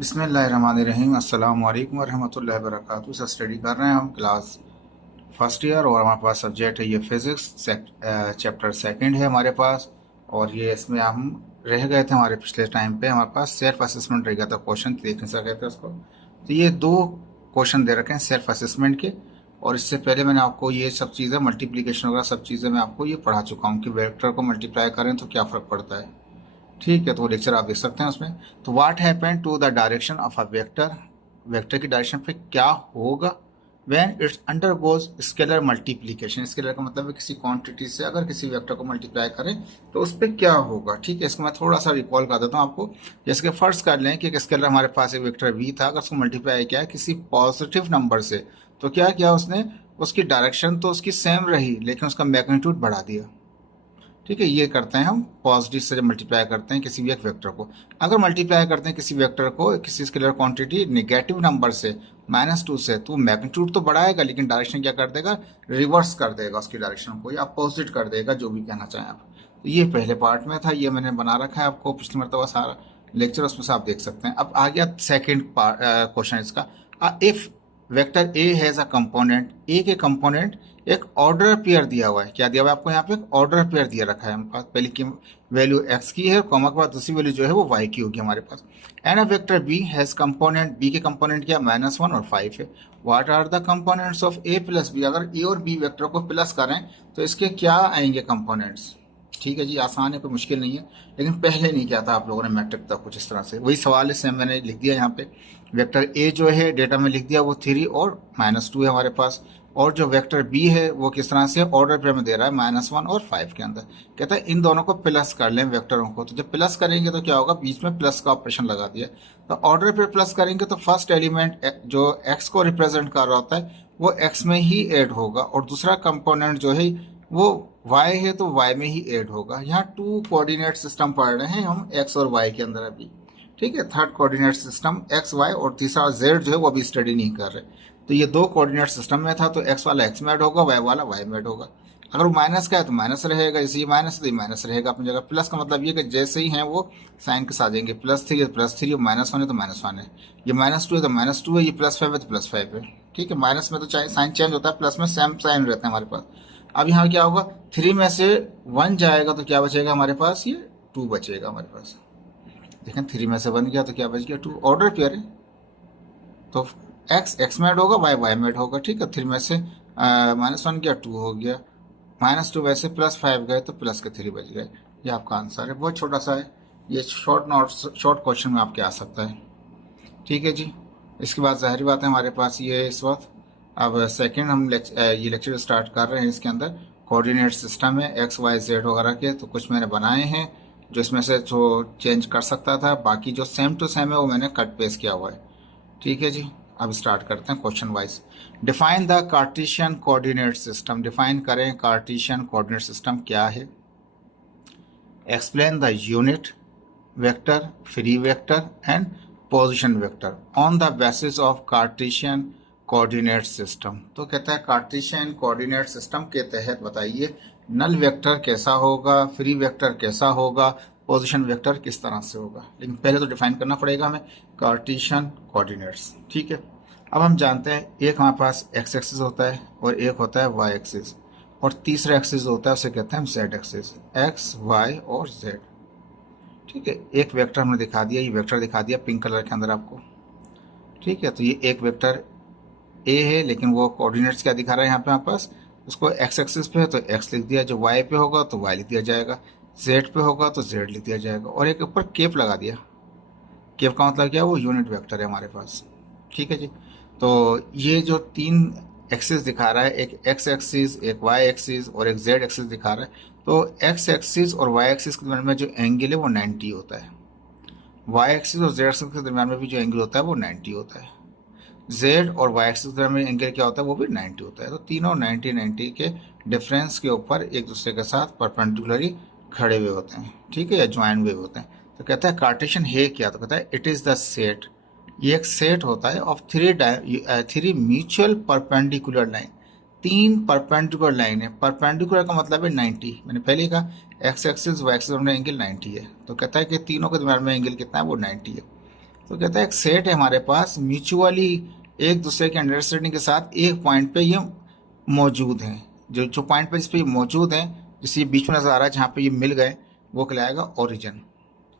बिस्मिल्लाहिर्रहमानिर्रहीम अस्सलाम वालेकुम वरहमतुल्लाहि वबरकातुहू। सर स्टडी कर रहे हैं हम क्लास फर्स्ट ईयर और हमारे पास सब्जेक्ट है ये फिज़िक्स चैप्टर सेकंड है हमारे पास। और ये इसमें हम रह गए थे हमारे पिछले टाइम पे हमारे पास सेल्फ असेसमेंट रह गया था, क्वेश्चन देख नहीं सके थे उसको। तो ये दो क्वेश्चन दे रखे हैं सेल्फ असेसमेंट के। और इससे पहले मैंने आपको ये सब चीज़ें मल्टीप्लिकेशन वगैरह सब चीज़ें मैं आपको ये पढ़ा चुका हूँ कि वेक्टर को मल्टीप्लाई करें तो क्या फ़र्क पड़ता है। ठीक है, तो वो लेक्चर आप देख सकते हैं उसमें। तो what happen to the direction of a vector, vector की डायरेक्शन पे क्या होगा when it's undergoes scalar multiplication. Scalar का मतलब है किसी क्वांटिटी से अगर किसी वेक्टर को मल्टीप्लाई करें तो उस पर क्या होगा। ठीक है, इसको मैं थोड़ा सा रिकॉल कर देता हूँ आपको। जैसे कि फर्स्ट कर लें कि एक स्केलर हमारे पास एक वेक्टर v था, अगर उसको मल्टीप्लाई किया किसी पॉजिटिव नंबर से तो क्या किया उसने, उसकी डायरेक्शन तो उसकी सेम रही लेकिन उसका मैग्नीट्यूड बढ़ा दिया। ठीक है, ये करते हैं हम पॉजिटिव से जब मल्टीप्लाई करते हैं किसी भी एक वेक्टर को। अगर मल्टीप्लाई करते हैं किसी वेक्टर को किसी स्केलर क्वांटिटी नेगेटिव नंबर से -2 से, तो मैग्नीट्यूड तो बढ़ाएगा लेकिन डायरेक्शन क्या कर देगा, रिवर्स कर देगा उसकी डायरेक्शन को या अपोजिट कर देगा, जो भी कहना चाहें आप। तो ये पहले पार्ट में था, ये मैंने बना रखा है आपको पिछली मरतबा सारा लेक्चर, उसमें से आप देख सकते हैं। अब आ गया सेकेंड क्वेश्चन इसका। If vector A has a component, A के कंपोनेंट एक ऑर्डर पेयर दिया हुआ है। क्या दिया हुआ है आपको, यहाँ पे एक ऑर्डर पेयर दिया रखा है हमारे पास। पहले की वैल्यू x की है, कॉमा के बाद दूसरी वैल्यू जो है वो y की होगी हमारे पास। And a vector b has component, b के कंपोनेंट क्या -1 और 5 है। What are the components of a plus b, अगर a और b वेक्टर को प्लस करें तो इसके क्या आएंगे कंपोनेंट्स। ठीक है जी, आसान है, कोई मुश्किल नहीं है। लेकिन पहले नहीं किया था आप लोगों ने मैट्रिक तक कुछ इस तरह से, वही सवाल है सेम मैंने लिख दिया यहाँ पे। वेक्टर ए जो है डेटा में लिख दिया वो 3 और -2 है हमारे पास। और जो वेक्टर बी है वो किस तरह से ऑर्डर पेयर में दे रहा है -1 और 5 के अंदर। कहता है इन दोनों को प्लस कर लें वेक्टरों को। तो जब प्लस करेंगे तो क्या होगा, बीच में प्लस का ऑपरेशन लगा दिया। तो ऑर्डर पेयर प्लस करेंगे तो फर्स्ट एलिमेंट जो एक्स को रिप्रेजेंट कर रहा होता है वो एक्स में ही ऐड होगा, और दूसरा कंपोनेंट जो है वो y है तो y में ही ऐड होगा। यहाँ 2 कोऑर्डिनेट सिस्टम पढ़ रहे हैं हम x और y के अंदर अभी। ठीक है, third coordinate system x y और तीसरा z जो है वो अभी स्टडी नहीं कर रहे। तो ये 2 कोऑर्डिनेट सिस्टम में था, तो x वाला x में ऐड होगा, y वाला y में ऐड होगा। अगर वो माइनस का है तो माइनस रहेगा, जैसे ये माइनस है तो ये माइनस रहेगा अपनी जगह। प्लस का मतलब ये कि जैसे ही है वो साइन के साथ जाएंगे, +3 है तो +3, -1 है तो -1 है, ये -2 है तो -2 है, ये +5 है तो +5 है। ठीक है, माइनस में तो चाहे साइन चेंज होता है, प्लस में सेम साइन रहता है हमारे पास। अब यहाँ क्या होगा, 3 में से 1 जाएगा तो क्या बचेगा हमारे पास, ये 2 बचेगा हमारे पास। देखें 3 में से 1 गया तो क्या बच गया, 2। ऑर्डर पेयर है तो x में ऐड होगा, y में ऐड होगा। ठीक है, 3 में से -1 गया 2 हो गया, -2 में से +5 गए तो प्लस के 3 बच गए। ये आपका आंसर है, बहुत छोटा सा है ये, शॉर्ट क्वेश्चन में आपके आ सकता है। ठीक है जी, इसके बाद जाहिर बात है हमारे पास ये इस वक्त अब सेकंड हम ये लेक्चर स्टार्ट कर रहे हैं। इसके अंदर कोऑर्डिनेट सिस्टम है x y z वगैरह के, तो कुछ मैंने बनाए हैं जो इसमें से जो चेंज कर सकता था, बाकी जो सेम टू सेम है वो मैंने कट पेस्ट किया हुआ है। ठीक है जी, अब स्टार्ट करते हैं question wise. Define the Cartesian coordinate system, define करें कार्टेशियन कोऑर्डिनेट सिस्टम क्या है। Explain the unit vector, free vector and position vector on the basis of Cartesian coordinate system. तो कहता है कार्टेशियन कोऑर्डिनेट सिस्टम के तहत बताइए नल वेक्टर कैसा होगा, फ्री वेक्टर कैसा होगा, पोजीशन वेक्टर किस तरह से होगा। लेकिन पहले तो डिफाइन करना पड़ेगा हमें कार्टेशियन कोऑर्डिनेट्स। ठीक है, अब हम जानते हैं एक हमारे पास एक्स एक्सिस होता है और एक होता है वाई एक्सिस, और तीसरा एक्सिस होता है उसे कहते हैं हम जेड एक्सिस, एक्स वाई और जेड। ठीक है, एक वेक्टर हमने दिखा दिया, ये वेक्टर दिखा दिया पिंक कलर के अंदर आपको। ठीक है, तो ये एक वेक्टर ए है लेकिन वो कोऑर्डिनेट्स क्या दिखा रहा है यहाँ पे हमारे पास, उसको एक्स एक्सिस पे है तो एक्स लिख दिया, जो वाई पे होगा तो वाई लिख दिया जाएगा, जेड पे होगा तो जेड लिख दिया जाएगा, और एक ऊपर केप लगा दिया। केप का मतलब क्या है, वो यूनिट वेक्टर है हमारे पास। ठीक है जी, तो ये जो 3 एक्सिस दिखा रहा है, एक एक्स एक्सिस, एक वाई एक्सिस और एक जेड एक्सिस दिखा रहा है, तो एक्स एक्सिस और वाई एक्सिस के दरमियान में जो एंगल है वो 90 होता है। वाई एक्सिस और जेड एक्सिस के दरमियान में भी जो एंगल होता है वो 90 होता है। जेड और वाई एक्सिस के दरमियान एंगल क्या होता है, वो भी 90 होता है। तो तीनों 90 के डिफरेंस के ऊपर एक दूसरे के साथ परपेंडिकुलरली खड़े हुए होते हैं। ठीक है, या ज्वाइन हुए होते हैं। तो कहता है कार्टेशियन है क्या, तो कहता है इट इज़ द सेट, ये एक सेट होता है of 3 mutual perpendicular line. 3 perpendicular line है, परपेंडिकुलर का मतलब है 90। मैंने पहले कहा एक्स एक्सिस वाई एक्सिस में एंगल 90 है, तो कहता है कि तीनों के दरमियान में एंगल कितना है, वो 90 है। तो कहता है एक सेट है हमारे पास, म्यूचुअली एक दूसरे के अंडरस्टैंडिंग के साथ एक पॉइंट पे ये मौजूद हैं। जो जो पॉइंट पे जिस पे ये मौजूद हैं, जिससे ये बीच में नजर आ रहा है जहाँ पे ये मिल गए, वो कहलाएगा ओरिजिन।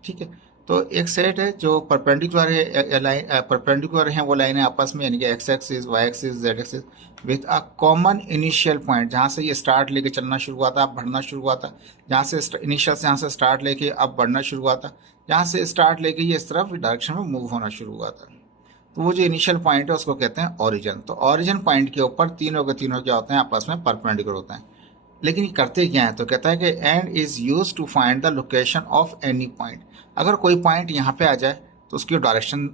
ठीक है, तो एक सेट है जो परपेंडिकुलर है, लाइन परपेंडिकुलर हैं वो लाइनें आपस में, यानी कि X axis, Y axis, Z axis, with a common initial point, जहाँ से ये स्टार्ट लेके चलना शुरू हुआ था, अब बढ़ना शुरू हुआ था, जहाँ से इनिशियल से, जहाँ से स्टार्ट लेके अब बढ़ना शुरू हुआ था, जहाँ से स्टार्ट लेके ये इस तरफ डायरेक्शन में मूव होना शुरू हुआ था। तो वो जो इनिशियल पॉइंट है उसको कहते हैं ओरिजिन। तो ओरिजिन पॉइंट के ऊपर तीनों के तीनों क्या होते हैं, आपस में परपेंडिकुलर होते हैं। लेकिन ये करते क्या है, तो कहता है कि and is use to find the location of any point. अगर कोई पॉइंट यहाँ पे आ जाए तो उसकी डायरेक्शन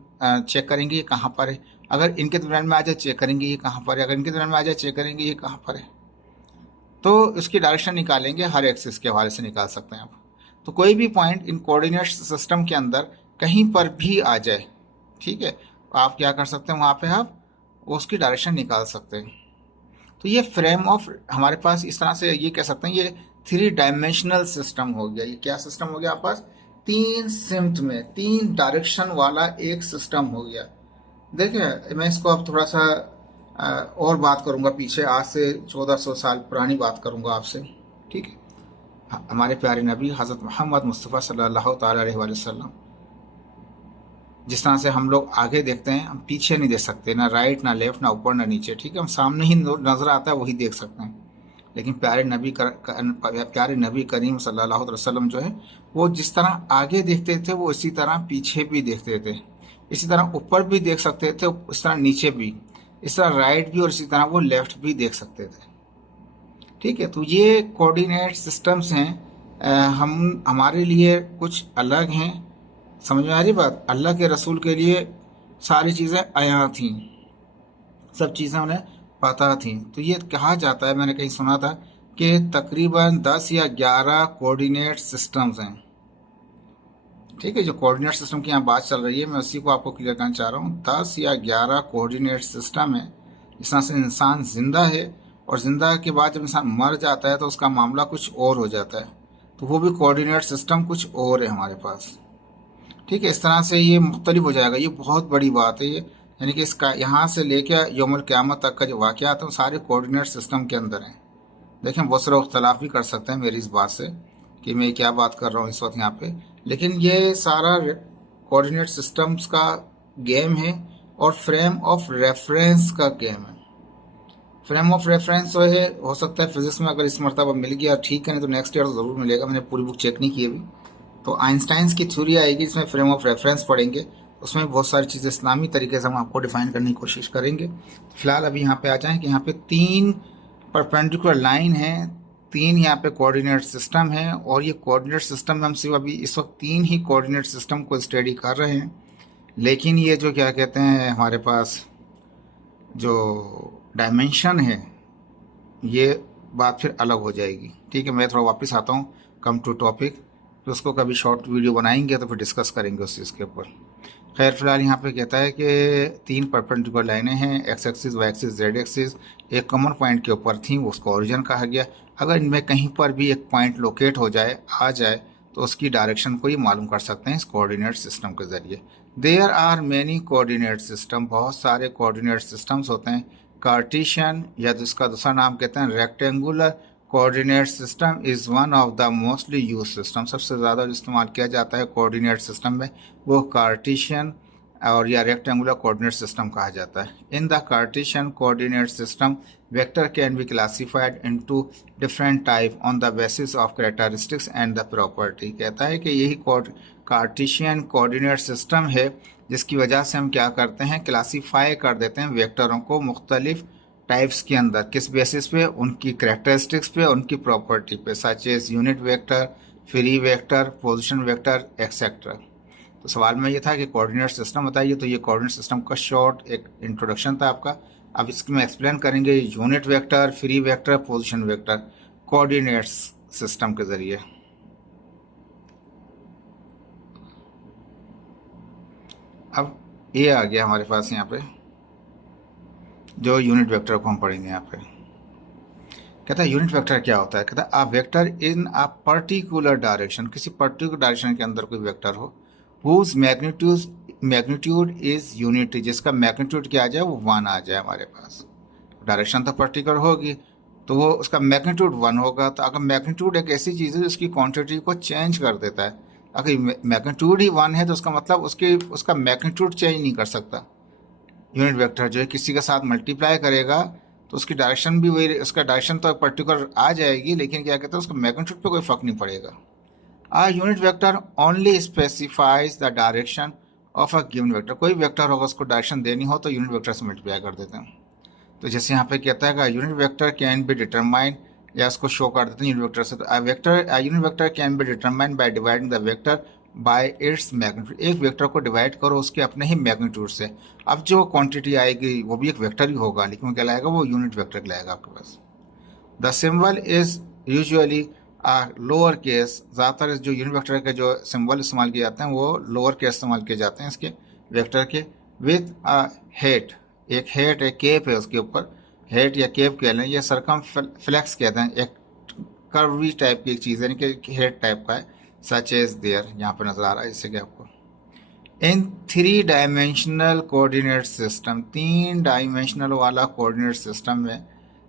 चेक करेंगे ये कहाँ पर है, अगर इनके दरम्यान में आ जाए चेक करेंगे ये कहाँ पर है, अगर इनके दरम्यान में आ जाए चेक करेंगे ये कहाँ पर है। तो इसकी डायरेक्शन निकालेंगे, हर एक्सिस के हवाले से निकाल सकते हैं आप। तो कोई भी पॉइंट इन कोऑर्डिनेट सिस्टम के अंदर कहीं पर भी आ जाए, ठीक है, आप क्या कर सकते हैं, वहाँ पे आप उसकी डायरेक्शन निकाल सकते हैं। तो ये फ्रेम ऑफ हमारे पास इस तरह से ये कह सकते हैं, ये 3 डायमेंशनल सिस्टम हो गया। ये क्या सिस्टम हो गया आपके पास, 3 सिम्त में 3 डायरेक्शन वाला एक सिस्टम हो गया। देखिए मैं इसको अब थोड़ा सा और बात करूंगा पीछे, आज से 1400 साल पुरानी बात करूंगा आपसे। ठीक है, हमारे प्यारे नबी हज़रत मोहम्मद मुस्तफ़ा सल्लल्लाहु ताला अलैहि वसल्लम, जिस तरह से हम लोग आगे देखते हैं, हम पीछे नहीं देख सकते, ना राइट ना लेफ्ट ना ऊपर ना नीचे। ठीक है, हम सामने ही नजर आता है वही देख सकते हैं। लेकिन प्यारे नबी करीम सल्लल्लाहु अलैहि वसल्लम जो है, वो जिस तरह आगे देखते थे वो इसी तरह पीछे भी देखते थे, इसी तरह ऊपर भी देख सकते थे, इस तरह नीचे भी, इस तरह राइट भी, और इसी तरह वो लेफ्ट भी देख सकते थे। ठीक है, तो ये कोऑर्डिनेट सिस्टम्स हैं, हमारे लिए कुछ अलग हैं। समझ में आ रही बात, अल्लाह के रसूल के लिए सारी चीज़ें आया थी, सब चीज़ें उन्हें पता थी। तो ये कहा जाता है, मैंने कहीं सुना था कि तकरीबन 10 या 11 कोऑर्डिनेट सिस्टम्स हैं। ठीक है, जो कोऑर्डिनेट सिस्टम की यहाँ बात चल रही है, मैं उसी को आपको क्लियर करना चाह रहा हूँ। 10 या 11 कोऑर्डिनेट सिस्टम है। जिस तरह से इंसान जिंदा है, और जिंदा के बाद जब इंसान मर जाता है तो उसका मामला कुछ और हो जाता है, तो वो भी कोऑर्डिनेट सिस्टम कुछ और है हमारे पास। ठीक है, इस तरह से ये मुख्तलिफ हो जाएगा। ये बहुत बड़ी बात है ये, यानी कि इसका यहाँ से लेके यौमुल क़यामत तक का जो वाक़यात है वो सारे कोऑर्डिनेट सिस्टम के अंदर हैं। देखें, बहुत सारे इख्तलाफ भी कर सकते हैं मेरी इस बात से कि मैं क्या बात कर रहा हूँ इस वक्त यहाँ पे, लेकिन ये सारा कोऑर्डिनेट सिस्टम्स का गेम है और फ्रेम ऑफ रेफरेंस का गेम है। फ्रेम ऑफ रेफरेंस जो है, हो सकता है फिजिक्स में अगर इस मरतबा मिल गया ठीक है, नहीं तो नेक्स्ट ईयर ज़रूर मिलेगा। मैंने पूरी बुक चेक नहीं की अभी। तो आइंस्टाइंस की थ्योरी आएगी, इसमें फ्रेम ऑफ रेफरेंस पढ़ेंगे, उसमें बहुत सारी चीज़ें इस्लामी तरीके से हम आपको डिफाइन करने की कोशिश करेंगे। फिलहाल अभी यहाँ पे आ जाएं कि यहाँ पे 3 परपेंडिकुलर लाइन है, 3 यहाँ पे कोऑर्डिनेट सिस्टम है, और ये कोऑर्डिनेट सिस्टम में हम सिर्फ अभी इस वक्त 3 ही कोऑर्डिनेट सिस्टम को स्टडी कर रहे हैं। लेकिन ये जो क्या कहते हैं, हमारे पास जो डायमेंशन है, ये बात फिर अलग हो जाएगी। ठीक है, मैं थोड़ा वापस आता हूँ कम टू टॉपिक, फिर उसको कभी शॉर्ट वीडियो बनाएंगे तो फिर डिस्कस करेंगे उस चीज़ के ऊपर। खैर फिलहाल यहाँ पे कहता है कि 3 परपेंडिकुलर लाइनें हैं, X axis, Y axis, Z axis, एक कॉमन पॉइंट के ऊपर थी, उसको ओरिजिन कहा गया। अगर इनमें कहीं पर भी एक पॉइंट लोकेट हो जाए, आ जाए, तो उसकी डायरेक्शन को ये मालूम कर सकते हैं इस कोऑर्डिनेट सिस्टम के ज़रिए। There are many coordinate system, बहुत सारे कोऑर्डिनेट सिस्टम्स होते हैं। कार्टेशियन, या जिसका दूसरा नाम कहते हैं rectangular coordinate system, is one of the mostly use system. सबसे ज़्यादा जो इस्तेमाल किया जाता है कोऑर्डिनेट सिस्टम में वो कार्टेशियन और या रेक्टेंगुलर कोऑर्डिनेट सिस्टम कहा जाता है। In the Cartesian coordinate system, vector can be classified into different type on the basis of characteristics and the property. कहता है कि यही कार्टेशियन कोऑर्डिनेट सिस्टम है जिसकी वजह से हम क्या करते हैं, क्लासीफाई कर देते हैं वेक्टरों को मुख्तलिफ टाइप्स के अंदर। किस बेसिस पे, उनकी करेक्टरिस्टिक्स पे, उनकी प्रॉपर्टी पे, such as unit vector, free vector, position vector, etcetera. तो सवाल में ये था कि कोऑर्डिनेट सिस्टम बताइए, तो ये कोऑर्डिनेट सिस्टम का शॉर्ट एक इंट्रोडक्शन था आपका। अब इसकी में एक्सप्लेन करेंगे unit vector, free vector, position vector coordinate system के जरिए। अब ये आ गया हमारे पास यहाँ पे, जो यूनिट वेक्टर को हम पढ़ेंगे यहाँ पे। कहता है यूनिट वेक्टर क्या होता है, कहता है a vector in a particular direction, किसी पर्टिकुलर डायरेक्शन के अंदर कोई वेक्टर हो, whose magnitude magnitude is unity, जिसका मैग्नीट्यूड क्या आ जाए वो 1 आ जाए हमारे पास। डायरेक्शन तो पर्टिकुलर होगी तो वो उसका मैग्नीट्यूड 1 होगा। तो अगर मैग्नीट्यूड एक ऐसी चीज़ है जो उसकी क्वांटिटी को चेंज कर देता है, अगर मैग्नीट्यूड ही 1 है तो उसका मतलब उसका मैग्नीट्यूड चेंज नहीं कर सकता। यूनिट वेक्टर जो है किसी के साथ मल्टीप्लाई करेगा तो उसकी डायरेक्शन भी वही, उसका डायरेक्शन तो पर्टिकुलर आ जाएगी, लेकिन क्या कहते हैं उसका मैग्नीट्यूड पे कोई फर्क नहीं पड़ेगा। A unit vector only specifies the direction of a given vector। कोई वेक्टर होगा उसको डायरेक्शन देनी हो तो यूनिट वेक्टर से मल्टीप्लाई कर देते हैं। तो जैसे यहाँ पे कहता है कि unit vector can be determine, या उसको शो कर देते हैं यूनिट वेक्टर से। तो unit vector can be determine by dividing the vector by its magnitude. एक वेक्टर को डिवाइड करो उसके अपने ही मैग्नीट्यूड से। अब जो क्वांटिटी आएगी वो भी एक वेक्टर ही होगा, लेकिन वो क्या लाएगा, वो यूनिट वेक्टर लाएगा आपके पास। The symbol is usually lower case. ज़्यादातर जो यूनिट वेक्टर के जो सिंबल इस्तेमाल किए जाते हैं वो लोअर केस इस्तेमाल किए जाते हैं इसके वेक्टर के। विथ हेट, एक हेट एक केप है उसके ऊपर, हेट या केप कह लें, ये सरकमफ्लेक्स कहते हैं, एक कर्वी टाइप की एक चीज़ है, यानी कि हेट टाइप का है। सच एज देयर, यहाँ पे नजर आ रहा है इससे कि आपको इन 3 डायमेंशनल कोऑर्डिनेट सिस्टम, 3 डायमेंशनल वाला कोऑर्डिनेट सिस्टम में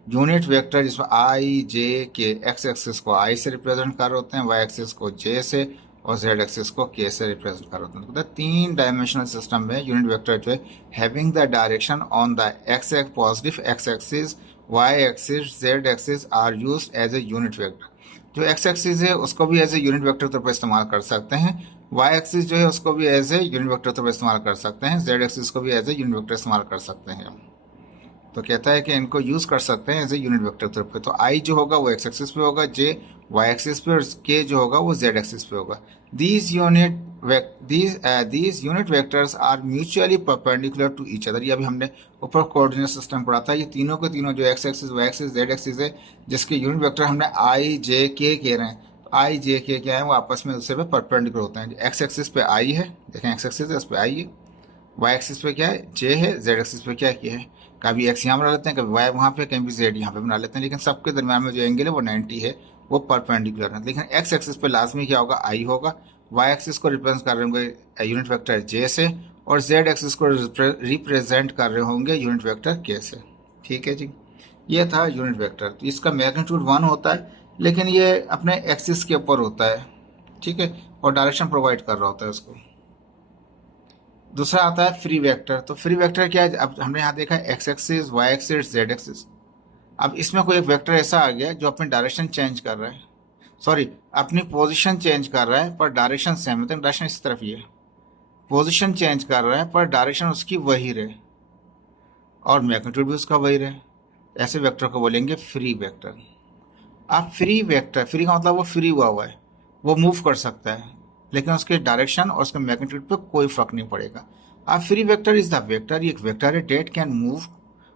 यूनिट वेक्टर जिसमें आई जे के, एक्स एक्सिस को आई से रिप्रेजेंट कर होते हैं, वाई एक्सिस को जे से, और जेड एक्सिस को के से रिप्रेजेंट कर होते हैं। तो 3 डायमेंशनल सिस्टम में यूनिट वेक्टर जो है having the direction on the X positive X axis, Y axis, Z axis are used as a unit vector. जो एक्स एक्सिस है उसको भी एज ए यूनिट वेक्टर तौर पर इस्तेमाल कर सकते हैं, वाई एक्सिस जो है उसको भी एज ए यूनिट वेक्टर तौर पर इस्तेमाल कर सकते हैं, जेड एक्सिस को भी एज ए यूनिट वेक्टर इस्तेमाल कर सकते हैं। तो कहता है कि इनको यूज कर सकते हैं एज ए यूनिट वेक्टर तौर पे। तो आई जो होगा वो एक्स एक्सिस पे होगा, जे वाई एक्सिस पे, और के जो होगा वो जेड एक्सिस पे होगा। These unit vectors are mutually perpendicular to each other. ये अभी हमने ऊपर कोऑर्डिनेट सिस्टम पढ़ा था। ये तीनों के तीनों जो X axis, Y axis, Z axis है, जिसके यूनिट वेक्टर हमने आई जे के कह रहे हैं, आई जे के क्या है वो आपस में दूसरे पे परपेंडिकुलर होते हैं। एक्स एक्सिस पे आई है, देखें एक्स एक्सिस है, उस पर आई है, वाई एक्सिस पे क्या है जे है, जेड एक्सिस पे क्या है, कभी एक्स यहाँ बना लेते हैं, कभी वाई वहाँ पे, कभी जेड यहाँ पे बना लेते हैं, लेकिन सबके दरमियान में जो एंगल है वो 90 है, वो परपेंडिकुलर है। लेकिन एक्स एक्सिस पे लाजमी क्या होगा, आई होगा। वाई एक्सिस को रिप्रेजेंट कर रहे होंगे यूनिट वेक्टर जे से, और जेड एक्सिस को रिप्रेजेंट कर रहे होंगे यूनिट वेक्टर के से। ठीक है जी, ये था यूनिट वेक्टर। तो इसका मैग्नीट्यूड 1 होता है, लेकिन ये अपने एक्सिस के ऊपर होता है, ठीक है, और डायरेक्शन प्रोवाइड कर रहा होता है उसको। दूसरा आता है फ्री वेक्टर। तो फ्री वेक्टर क्या है, अब हमने यहाँ देखा है X axis, Y axis, Z axis. अब इसमें कोई एक वेक्टर ऐसा आ गया जो अपनी डायरेक्शन चेंज कर रहा है, सॉरी अपनी पोजीशन चेंज कर रहा है, पर डायरेक्शन सेम है, तो डायरेक्शन इस तरफ ही है, पोजीशन चेंज कर रहा है पर डायरेक्शन उसकी वही रहे और मैग्नीट्यूड भी उसका वही रहे। ऐसे वेक्टर को बोलेंगे फ्री वेक्टर। अब फ्री वेक्टर, फ्री का मतलब वो फ्री हुआ है, वो मूव कर सकता है, लेकिन उसके डायरेक्शन और उसके मैग्नीट्यूड पे कोई फर्क नहीं पड़ेगा। अब free vector is the vector, ये एक वेक्टर है, डेट कैन मूव।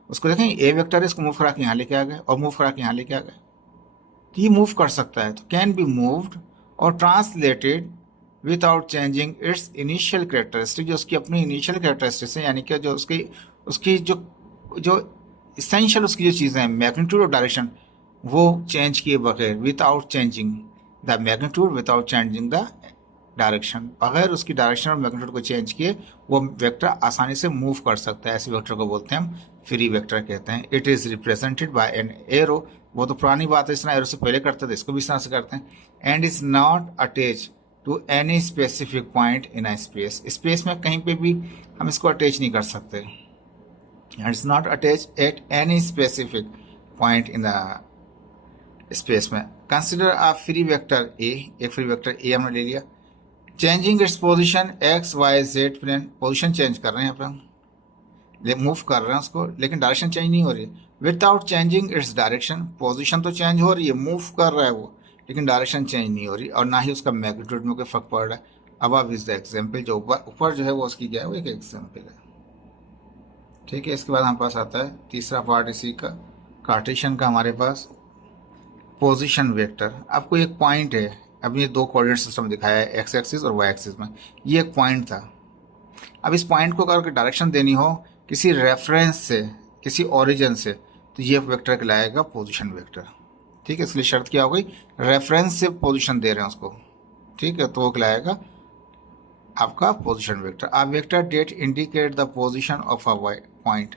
उसको देखें ए वेक्टर है, इसको मूव करा के यहाँ लेके आ गए और मूव करा के यहाँ लेके आ गए, तो ये मूव कर सकता है। तो कैन बी मूव्ड और translated without changing it's initial characteristic. जो उसकी अपनी इनिशियल कैरेक्टरिस्टिक्स है, यानी कि जो उसकी जो इसेंशियल उसकी जो चीज़ें हैं, मैग्नीट्यूड और डायरेक्शन, वो चेंज किए बगैर, without changing the magnitude, without changing the direction, बगैर उसकी डायरेक्शन और मैग्नीट्यूड को चेंज किए वो वेक्टर आसानी से मूव कर सकता है। ऐसे वेक्टर को बोलते हैं हम फ्री वेक्टर कहते हैं। It is represented bye an arrow. वो तो पुरानी बात है, इस तरह एरो से पहले करते थे, इसको भी इस तरह से करते हैं। And is not attach to any specific point in a space. Space में कहीं पे भी हम इसको अटैच नहीं कर सकते। And is not attach at any specific point in the space में। Consider a free vector A, एक फ्री वेक्टर ए हमने ले लिया। Changing its position x y z plane, position change कर रहे हैं यहाँ पे, मूव कर रहे हैं उसको, लेकिन डायरेक्शन चेंज नहीं हो रही। Without changing its direction, position तो चेंज हो रही है, मूव कर रहा है वो, लेकिन डायरेक्शन चेंज नहीं हो रही, और ना ही उसका मैग्नीट्यूड में कोई फर्क पड़ रहा है। अब इज द एग्जाम्पल, जो ऊपर जो है वो उसकी क्या है, वो एक एग्जाम्पल है। ठीक है, इसके बाद हमारे पास आता है तीसरा पार्ट इसी का, कार्टेशियन का, हमारे पास पोजिशन वेक्टर। आपको एक पॉइंट है, अब ये 2 कोऑर्डिनेट सिस्टम दिखाया है, एक्स एक्सिस और वाई एक्सिस में, ये एक पॉइंट था। अब इस पॉइंट को अगर डायरेक्शन देनी हो किसी रेफरेंस से, किसी ओरिजिन से, तो ये वेक्टर कहलाएगा पोजीशन वेक्टर। ठीक है, इसलिए शर्त क्या हो गई, रेफरेंस से पोजीशन दे रहे हैं उसको, ठीक है, तो वो कहलाएगा आपका position vector. A vector that indicate the position of a point.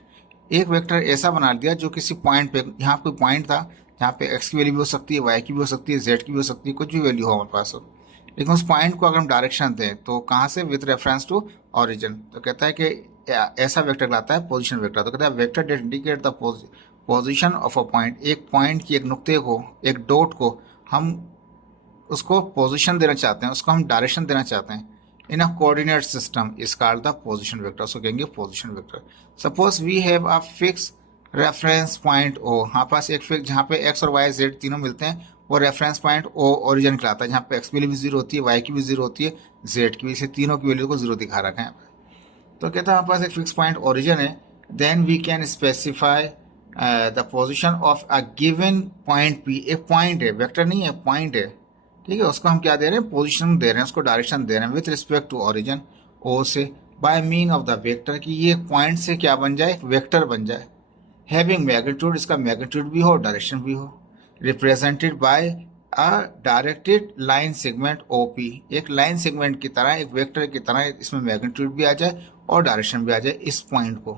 एक वेक्टर ऐसा बना दिया जो किसी पॉइंट पे, यहाँ कोई पॉइंट था जहाँ पे एक्स की वैल्यू भी हो सकती है, वाई की भी हो सकती है, जेड की भी हो सकती है, कुछ भी वैल्यू हो हमारे पास हो, लेकिन उस पॉइंट को अगर हम डायरेक्शन दें तो कहाँ से, विद रेफरेंस टू ऑरिजिन, तो कहता है कि ऐसा वेक्टर कहलाता है पोजीशन वेक्टर। तो कहता है vector that indicate the position of a point. एक पॉइंट की, एक नुक्ते को, एक डॉट को हम उसको पोजीशन देना चाहते हैं, उसको हम डायरेक्शन देना चाहते हैं in a coordinate system is called the position vector. उसको कहेंगे position vector. Suppose we have a fix reference point O. हमारे पास एक फिक्स जहाँ पे एक्स और वाई जेड तीनों मिलते हैं, वो रेफरेंस पॉइंट ओ ओरिजिन कहलाता है, जहाँ पे एक्स की वैल्यू भी जीरो होती है, वाई की भी जीरो होती है, जेड की भी, से तीनों की वैल्यू को जीरो दिखा रखा है। तो कहता है हमारे पास एक फिक्स पॉइंट ओरिजिन है, then we can specify the position of a given point P. एक पॉइंट है, वेक्टर नहीं है, पॉइंट है, ठीक है। उसको हम क्या दे रहे हैं, पोजीशन दे रहे हैं, उसको डायरेक्शन दे रहे हैं with respect to origin O से, by mean of the vector, कि ये पॉइंट से क्या बन जाए, वेक्टर बन जाए। हैविंग मैग्नीट्यूड, इसका मैग्नीट्यूड भी हो, डायरेक्शन भी हो। Represented by a directed line segment OP. एक लाइन सेगमेंट की तरह, एक वेक्टर की तरह इसमें मैग्नीट्यूड भी आ जाए और डायरेक्शन भी आ जाए इस पॉइंट को।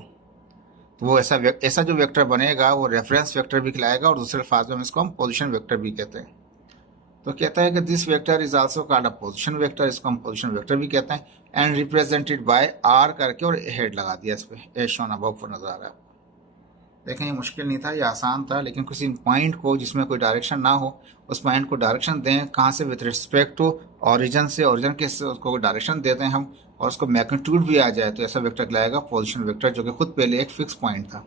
तो वो ऐसा जो वेक्टर बनेगा वो रेफरेंस वेक्टर भी कहलाएगा, और दूसरे अल्फाज में हम इसको हम पोजीशन वेक्टर भी कहते हैं। तो कहता है कि this vector is also called a position vector, इसको हम पोजीशन वेक्टर भी कहते हैं। एंड रिप्रेजेंटेड बाय आर करके और हेड लगा दिया इस पे, एज शोन अबव पर नजर आ रहा है। देखें ये मुश्किल नहीं था, ये आसान था, लेकिन किसी पॉइंट को जिसमें कोई डायरेक्शन ना हो, उस पॉइंट को डायरेक्शन दें कहाँ से, विथ रिस्पेक्ट टू ओरिजिन से, ओरिजिन के उसको डायरेक्शन देते हैं हम, और उसको मैग्नीट्यूड भी आ जाए, तो ऐसा वेक्टर कहलाएगा पोजीशन वेक्टर, जो कि खुद पहले एक फिक्स पॉइंट था।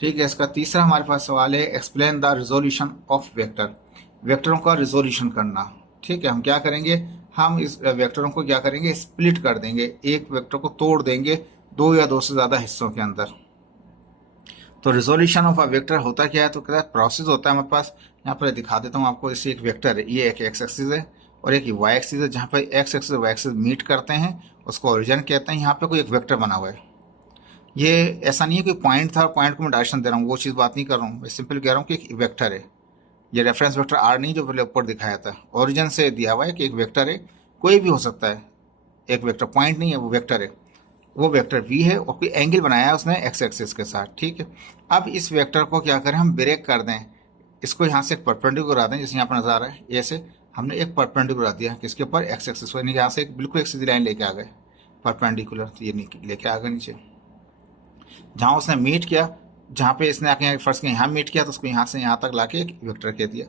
ठीक है। इसका तीसरा हमारे पास सवाल है, explain the resolution of vector. वेक्टरों का रिजोल्यूशन करना। ठीक है, हम क्या करेंगे, हम इस वेक्टरों को क्या करेंगे, स्प्लिट कर देंगे, एक वेक्टर को तोड़ देंगे दो या दो से ज़्यादा हिस्सों के अंदर। तो रिजोल्यूशन ऑफ अ वेक्टर होता क्या है, तो क्या प्रोसेस होता है हमारे पास, यहाँ पर दिखा देता हूँ आपको। जैसे एक वेक्टर है, ये एक एक्स एक्सिस है और एक वाई एक्सिस है, जहाँ पर एक्स एक्सिस और वाई एक्सिस मीट करते हैं, उसको ओरिजिन कहते हैं। यहाँ पे कोई एक वेक्टर बना हुआ है, ये ऐसा नहीं है कि पॉइंट था, पॉइंट को मैं डायरेक्शन दे रहा हूँ, वो चीज़ बात नहीं कर रहा हूँ, मैं सिंपल कह रहा हूँ कि एक वेक्टर है। ये रेफरेंस वेक्टर आर नहीं जो पहले ऊपर दिखाया था, ओरिजिन से दिया हुआ है कि एक वेक्टर है, कोई भी हो सकता है, एक वेक्टर, पॉइंट नहीं है, वो वेक्टर है, वो वेक्टर वी है, और कोई एंगल बनाया है उसने एक्स एक्सिस के साथ। ठीक है। अब इस वेक्टर को क्या करें, हम ब्रेक कर दें, इसको यहाँ से एक परपेंडिकुलर दें, जैसे यहाँ पर नजर आ रहा है, ए से हमने एक परपेंडिकुलर दिया किसके ऊपर, एक्स एक्सिस पर, यहाँ से एक बिल्कुल एक सीधी लाइन लेके आ गए परपेंडिकुलर, तो ये लेके आ गए नीचे, जहाँ उसने मीट किया, जहाँ पे इसने आके फर्स्ट यहाँ मीट किया, तो उसको यहाँ से यहाँ तक लाके एक वेक्टर कह दिया।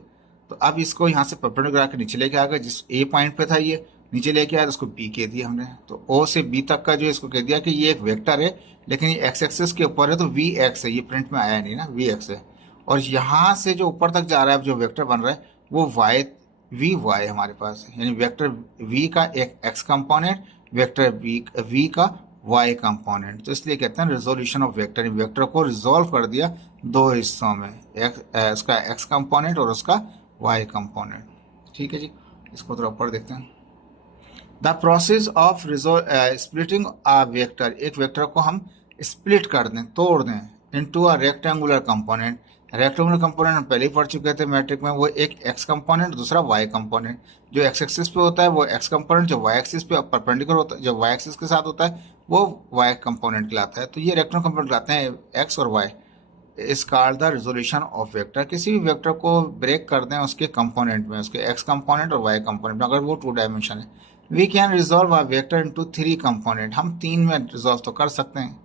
तो अब इसको यहाँ से परपेंडिकुलर के नीचे लेके आ गए, जिस ए पॉइंट पे था ये नीचे लेके आया, तो उसको बी कह दिया हमने। तो ओ से बी तक का जो इसको कह दिया कि ये एक वेक्टर है, लेकिन ये एक्स एक्सिस के ऊपर है, तो वी एक्स है, ये प्रिंट में आया नहीं ना, वी एक्स है। और यहाँ से जो ऊपर तक जा रहा है, जो वेक्टर बन रहा है, वो वाई वी वाई हमारे पास है, यानी वेक्टर वी का एक एक्स कंपोनेंट, वेक्टर वी का वाई कंपोनेंट। तो इसलिए कहते हैं रिजोल्यूशन ऑफ वेक्टर, वेक्टर को रिजोल्व कर दिया दो हिस्सों में, उसका एक्स कंपोनेंट और उसका वाई कंपोनेंट। ठीक है जी, इसको थोड़ा ऊपर देखते हैं। The process of splitting a vector, एक वेक्टर को हम स्प्लिट कर दें, तोड़ दें, into a rectangular component. Rectangular component हम पहले ही पढ़ चुके थे मैट्रिक में, वो एक एक्स कंपोनेंट, दूसरा वाई कंपोनेंट। जो एक्स एक्सिस पे होता है वो एक्स कंपोनेंट, जो वाई एक्सिस पे परपेंडिकुलर होता है, जो वाई एक्सिस के साथ होता है वो वाई कंपोनेंट कहलाता है। तो ये रेक्टेंगुलर कंपोनेंट कहलाते हैं एक्स और Y. Is called the resolution of vector. किसी भी वेक्टर को ब्रेक कर दें उसके कंपोनेंट में, उसके एक्स कंपोनेंट और वाई कंपोनेंट में, अगर वो टू डायमेंशन है। We can resolve a vector into three component, हम तीन में रिजोल्व तो कर सकते हैं,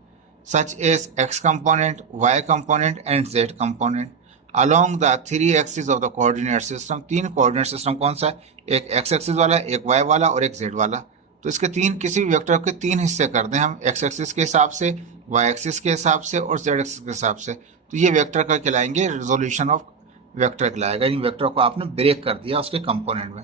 such as X component, Y component and Z component along the three axis of the coordinate system. तीन कोऑर्डिनेट सिस्टम कौन सा है, एक एक्स एक्सिस वाला, एक वाई वाला और एक जेड वाला। तो इसके तीन, किसी भी वेक्टर के तीन हिस्से कर दें हम, एक्स एक्सिस के हिसाब से, वाई एक्सिस के हिसाब से और जेड एक्सिस के हिसाब से, तो ये वेक्टर का कहलाएंगे रिजोल्यूशन ऑफ वेक्टर कहलाएगा। इन वेक्टर को आपने ब्रेक कर दिया उसके कंपोनेंट में।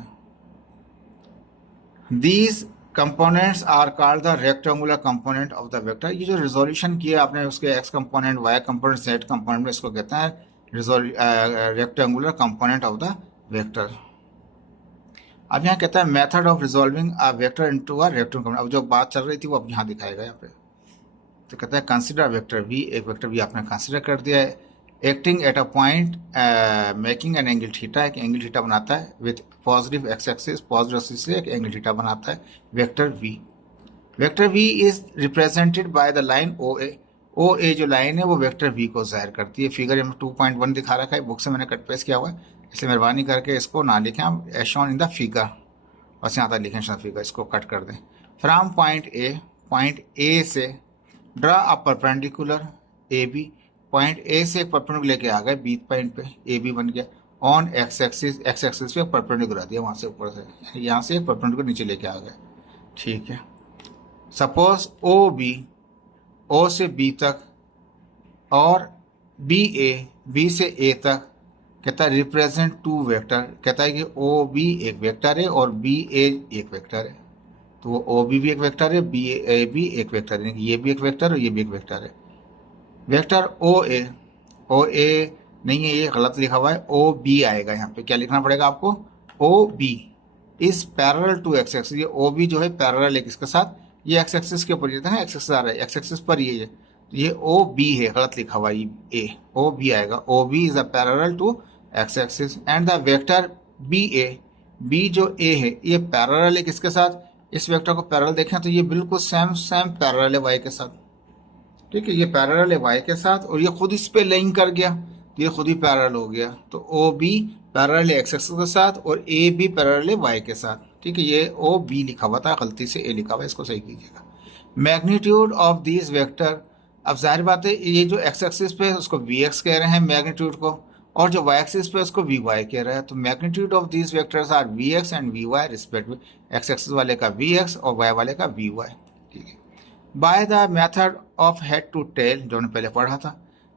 These components are called the rectangular component of the vector. ये जो रिजोल्यूशन किया आपने उसके X component, Y component, Z component में, इसको कहते हैं rectangular component of the vector. अब यहाँ कहता है method of resolving a vector into a rectangular component. अब जो बात चल रही थी वो अब यहाँ दिखाएगा यहाँ पे। तो कहता है कंसिडर वेक्टर वी, एक वेक्टर वी आपने कंसिडर कर दिया है acting at a point making an angle theta, एक एंगल थीटा बनाता है with positive X axis, positive axis से एक एंगल थीटा बनाता है। Vector V, vector V is represented by the line O A. O A जो line है वो वेक्टर वी को जाहिर करती है। फिगर में 2.1 दिखा रखा है, बुक से मैंने कट पेस्ट किया हुआ है, इसलिए मेहरबानी करके इसको ना लिखें आप, as shown in the figure, बस यहाँ तक लिखें फिगर, इसको कट कर दें। फ्रॉम पॉइंट ए से draw a perpendicular A B, point A से एक परपेंडिकुलर लेके आ गए बी पॉइंट पे, ए बी बन गया। On x axis, x axis पे परपेंडिकुलर दिया वहाँ से ऊपर से, यहाँ से एक परपेंडिकुलर नीचे लेके आ गए, ठीक है। सपोज ओ बी, ओ से बी तक और बी से ए तक, कहता है रिप्रेजेंट टू वेक्टर, कहता है कि ओ बी एक वेक्टर है और बी ए एक वेक्टर है, तो वो ओ बी भी एक वेक्टर है, बी ए भी एक वेक्टर है, ये भी एक वेक्टर और ये भी एक वेक्टर है। वेक्टर ओ ए नहीं है, ये गलत लिखा हुआ है, ओ बी आएगा यहाँ पे, क्या लिखना पड़ेगा आपको, O B is parallel to X axis. ये ओ बी जो है पैरेलल है किसके साथ, ये एक्स एक्सिस के ऊपर, ये था एक्स एक्सिस आ रहा है, एक्स एक्सिस पर ये है, तो ये ओ बी है, गलत लिखा हुआ है, ए ओ बी आएगा। O B is a parallel to X axis and the vector B A, B जो ए है ये पैरेलल है किसके साथ, इस वेक्टर को पैरेलल देखें तो ये बिल्कुल सेम पैरेलल है वाई के साथ, ठीक है, ये पैरेलल है वाई के साथ और ये खुद इस पे लिंक कर गया, तो ये खुद ही पैरेलल हो गया। तो ओ बी पैरेलल है एक्स एक्सिस के साथ और ए बी पैरेलल है वाई के साथ, ठीक है। ये ओ बी लिखा हुआ था, गलती से ए लिखा हुआ है, इसको सही कीजिएगा। मैग्नीट्यूड ऑफ दीज वेक्टर, अब जाहिर बात है ये जो एक्स एक्सिस पे है उसको वी एक्स कह रहे हैं मैग्नीट्यूड को, और जो वाई एक्सिस पे उसको वी वाई कह रहा है, तो magnitude of these vectors are V X and V Y respective, X axis वाले का वी एक्स और वाई वाले का वी वाई, ठीक है। By the method of head to tail, जो हमने पहले पढ़ा था,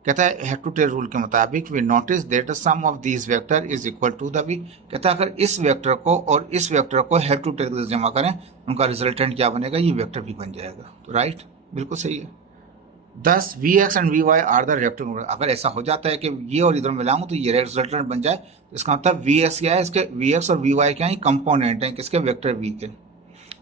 कहता है हेड टू टेल रूल के मुताबिक we notice that the sum of these vector is equal to the V, कहता है अगर इस वेक्टर को और इस वेक्टर को हेड टू टेल के जमा करें उनका रिजल्टेंट क्या बनेगा, ये वेक्टर भी बन जाएगा, तो राइट बिल्कुल सही है। Thus V X and V Y are the rectangular, अगर ऐसा हो जाता है कि ये और इधर मिलाऊं तो ये रिजल्टेंट बन जाए, तो इसका मतलब वी एक्स क्या है, इसके वी एक्स और वी वाई क्या है, कंपोनेंट है किसके, वेक्टर वी के।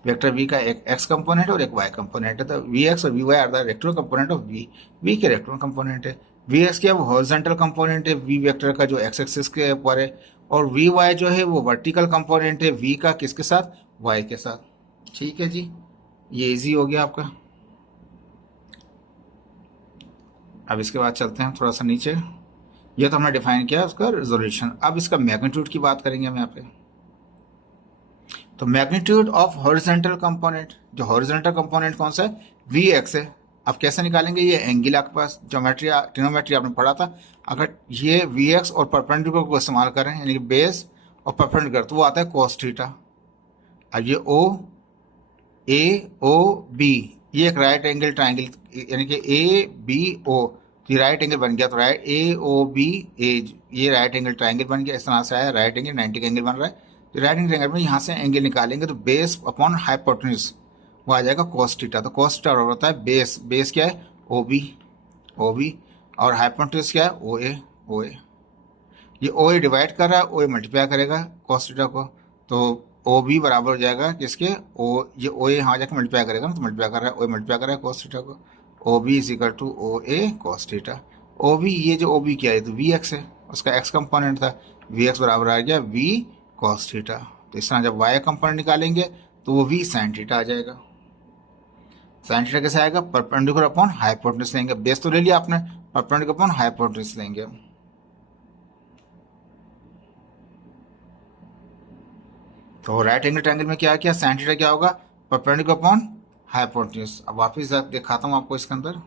वेक्टर वी का एक एक्स कंपोनेंट और एक वाई कंपोनेंट है, तो वी एक्स और V Y are the rectangular component of V, V के रेक्टेंगुलर कंपोनेंट है। वी एक्स क्या है, वो हॉरिजॉन्टल कंपोनेंट है वी वेक्टर का जो एक्स एक्सिस के ऊपर है, और वी वाई जो है वो वर्टिकल कंपोनेंट है वी का किसके साथ, वाई के साथ, ठीक है जी, ये इजी हो गया आपका। अब इसके बाद चलते हैं थोड़ा सा नीचे, ये तो हमने डिफाइन किया उसका रिजोल्यूशन। अब इसका मैग्नीट्यूड की बात करेंगे हम यहाँ पे, तो मैग्नीट्यूड ऑफ हॉरिजॉन्टल कंपोनेंट, जो हॉरिजॉन्टल कंपोनेंट कौन सा है, वी एक्स है। अब कैसे निकालेंगे, ये एंगल आपके पास ज्योमेट्री ट्रिग्नोमेट्री आपने पढ़ा था, अगर ये वी एक्स और परपेंडिकुलर को इस्तेमाल करें यानी कि बेस और परपेंडिकुलर, तो वो आता है cos थीटा। अब ये ओ बी, ये एक राइट एंगल ट्राइंगल यानी कि ए बी ओ, ये राइट एंगल बन गया, तो राइट ए ओ बी ए, ये राइट एंगल ट्राइंगल बन गया, इस तरह से आया राइट एंगल 90 का एंगल बन रहा है। तो राइट एंगल में यहाँ से एंगल निकालेंगे तो बेस अपॉन हाइपोटेन्यूज वो आ जाएगा cos थीटा। तो cos थीटा होता है बेस क्या है, ओ बी और हाइपोटेन्यूज क्या है, ओ ए। ये ओ ए डिवाइड कर रहा है, ओ ए मल्टीप्लाई करेगा cos थीटा को, तो ओ बी बराबर हो जाएगा किसके, ये ओ ए यहाँ जाकर मल्टीप्लाई करेगा ना, तो मल्टीप्लाई कर रहा है, ओ ए मल्टीप्लाई कर रहा है cos थीटा को, O B is equal to O A cos theta. O B, ये जो ओ बी क्या है, तो वी एक्स है, उसका एक्स कंपोनेंट था, वी एक्स बराबर आ गया वी cos थीटा। तो इस तरह जब वाई कंपोनेंट निकालेंगे तो वो वी sin थीटा आ जाएगा। sin थीटा कैसे आएगा, परपेंडिकुलर अपॉन हाइपोटेन्यूज लेंगे, बेस तो ले लिया आपने, परपेंडिकुलर अपॉन हाइपोटेन्यूज लेंगे। तो राइट एंगल ट्रायंगल में क्या किया, sin थीटा क्या होगा, परपेंडिकुलर अपॉन हाइपोटेन्यूज। अब वापस दिखाता हूं आपको इसके अंदर,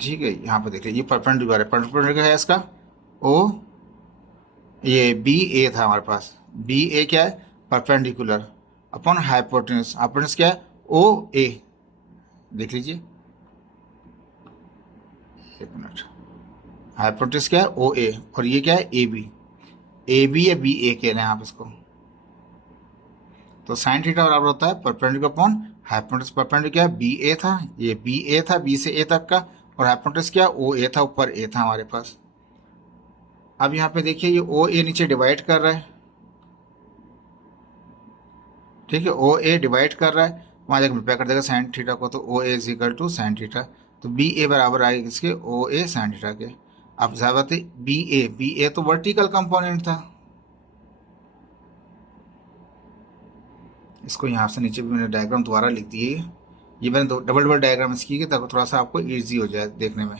ठीक है, यहाँ पे देखिए ये परपेंडिकुलर है, परपेंडिकुलर है इसका ओ, ये बी ए था हमारे पास, बी ए क्या है, परपेंडिकुलर अपॉन हाइपोटेन्यूज, हाइपोटेन्यूज क्या है, ओ ए, देख लीजिए एक मिनट, हाइपोटेन्यूज क्या है, ओ ए, और ये क्या है, ए बी या बी ए कह रहे हैं आप इसको। तो साइन थीटा बराबर होता है परपेंडिकुलर अपॉन हाइपोटेन्यूज, परपेंडिकुलर क्या है, बी ए था, ये बी ए था, बी से ए तक का, और हाइपोटेन्यूज क्या, ओ ए था, ऊपर ए था हमारे पास। अब यहाँ पे देखिए ये ओ ए नीचे डिवाइड कर रहा है, ठीक है, ओ ए डिवाइड कर रहा है, वहाँ जाकर मल्टीप्लाई कर देगा साइन थीटा को, तो O A is equal to sine theta. तो बी ए बराबर आएगा किसके, ओ ए साइन थीटा के। अब जाहिर है बी ए तो वर्टिकल कंपोनेंट था, इसको यहाँ से नीचे भी मैंने डायग्राम दोबारा लिख दिए, ये मैंने डबल डबल डायग्राम इसकी की ताकि थोड़ा सा आपको ईजी हो जाए देखने में।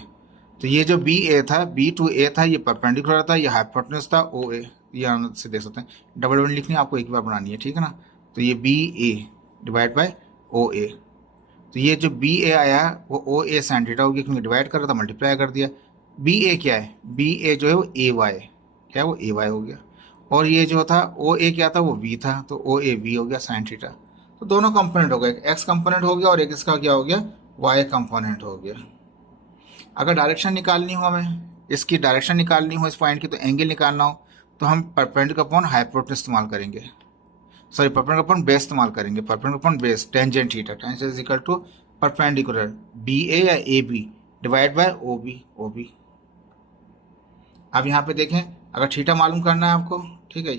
तो ये जो बी ए था, बी टू ए था, ये परपेंडिकुलर था, ये हाइपोटेन्यूज था ओ ए, ये आनंद से देख सकते हैं। डबल डबल लिखनी आपको एक बार बनानी है, ठीक है ना। तो ये बी ए डिवाइड बाय ओ ए, तो ये जो बी ए आया वो ओ ए साइन थीटा हो गया, क्योंकि डिवाइड कर रहा था मल्टीप्लाई कर दिया। बी ए क्या है, बी ए जो है वो ए वाई, क्या है वो ए वाई हो गया। और ये जो था ओ ए क्या था, वो वी था, तो ओ ए वी हो गया साइन थीटा। तो दोनों कंपोनेंट हो गए, एक एक्स कंपोनेंट हो गया और एक इसका क्या हो गया, वाई कंपोनेंट हो गया। अगर डायरेक्शन निकालनी हो, हमें इसकी डायरेक्शन निकालनी हो इस पॉइंट की, तो एंगल निकालना हो, तो हम परपेंडिकुलर अपॉन हाइपोटेन्यूज इस्तेमाल करेंगे, सॉरी परपेंडिकुलर अपॉन बेस इस्तेमाल करेंगे, perpendicular upon base tangent theta, tangent is equal to perpendicular B A या A B divide by O B, O B. अब यहाँ पे देखें, अगर थीटा मालूम करना है आपको, ठीक है।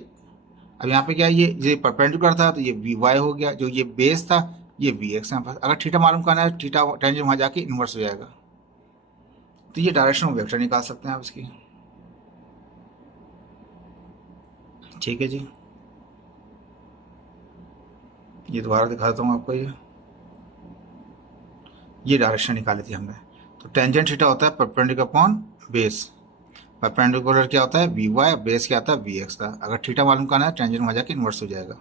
अब यहाँ पे क्या है, ये परपेंडिकुलर था तो ये वी वाई हो गया, जो ये बेस था ये वी एक्स यहाँ पर। अगर थीटा मालूम करना है, थीटा टेंजेंट वहाँ जाके इन्वर्स हो जाएगा, तो ये डायरेक्शन वेक्टर निकाल सकते हैं आप इसकी, ठीक है जी। ये दोबारा दिखाता हूँ आपको, ये डायरेक्शन निकाली थी हमने। तो टेंजेंट थीटा होता है परपेंडिकुलर अपॉन बेस, परपेंडिकुलर क्या होता है वी वाई, बेस क्या होता है वी एक्स था। अगर थीटा मालूम करना है, टेंजेंट वहाँ जाके इन्वर्स हो जाएगा,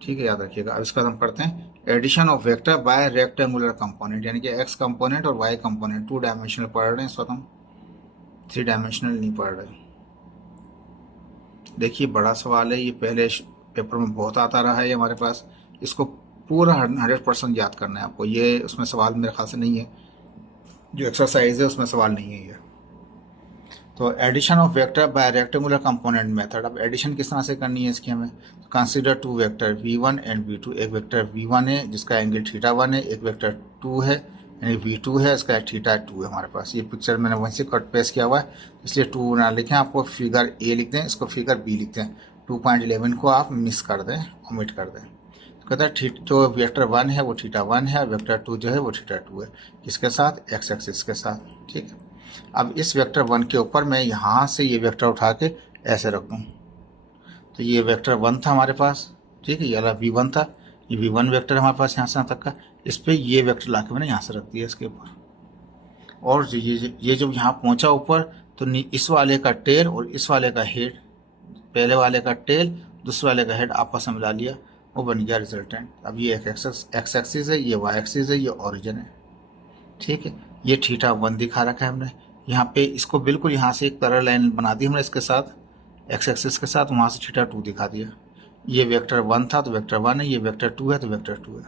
ठीक है, याद रखिएगा। अब इसके बाद हम पढ़ते हैं addition of vector by rectangular component, यानी कि एक्स कंपोनेंट और वाई कंपोनेंट 2 डायमेंशनल पढ़ रहे हैं, इस वक्त हम 3 डायमेंशनल नहीं पढ़ रहे। देखिए बड़ा सवाल है ये, पहले पेपर में बहुत आता रहा है ये हमारे पास, इसको पूरा 100% याद करना है आपको। ये उसमें सवाल मेरे ख्याल से नहीं है, जो एक्सरसाइज है उसमें सवाल नहीं है ये। तो addition of vector by rectangular component method. अब एडिशन किस तरह से करनी है इसकी हमें, consider 2 vector v1 and v2। एक वेक्टर v1 है जिसका एंगल θ1 है, एक वेक्टर 2 है यानी v2 है, इसका θ2 है हमारे पास। ये पिक्चर मैंने वहीं से कट पेस्ट किया हुआ है, इसलिए 2 ना लिखें, आपको फिगर ए लिख दें, इसको फिगर बी लिखते हैं। 2.11 को आप मिस कर दें, ओमिट कर दें। तो कहता है जो वेक्टर 1 है वो θ1 है, और वेक्टर 2 जो है वो θ2 है, किसके साथ, एक्स एक्सिस के साथ, ठीक है। अब इस वेक्टर 1 के ऊपर मैं यहाँ से ये वेक्टर उठा के ऐसे रख दूँ, तो ये वेक्टर 1 था हमारे पास, ठीक है, ये वाला v1 था, ये v1 वेक्टर हमारे पास यहाँ से यहाँ तक का, इस पर ये वेक्टर ला के मैंने यहाँ से रख दिया इसके ऊपर। और ये जब यहाँ पहुँचा ऊपर, तो इस वाले का टेल और इस वाले का हेड, पहले वाले का टेल दूसरे वाले का हेड आपस में मिला लिया, वो बन गया रिजल्टेंट। अब ये एक एक्स एक्सिस है, ये वाई एक्सिस है, ये ओरिजिन है, ठीक है। ये θ1 दिखा रखा है हमने यहाँ पे, इसको बिल्कुल यहाँ से एक पैरेलल लाइन बना दी हमने इसके साथ, एक्स एक्सिस के साथ, वहाँ से θ2 दिखा दिया। ये वेक्टर 1 था तो वेक्टर 1 है, ये वेक्टर 2 है तो वेक्टर 2 है।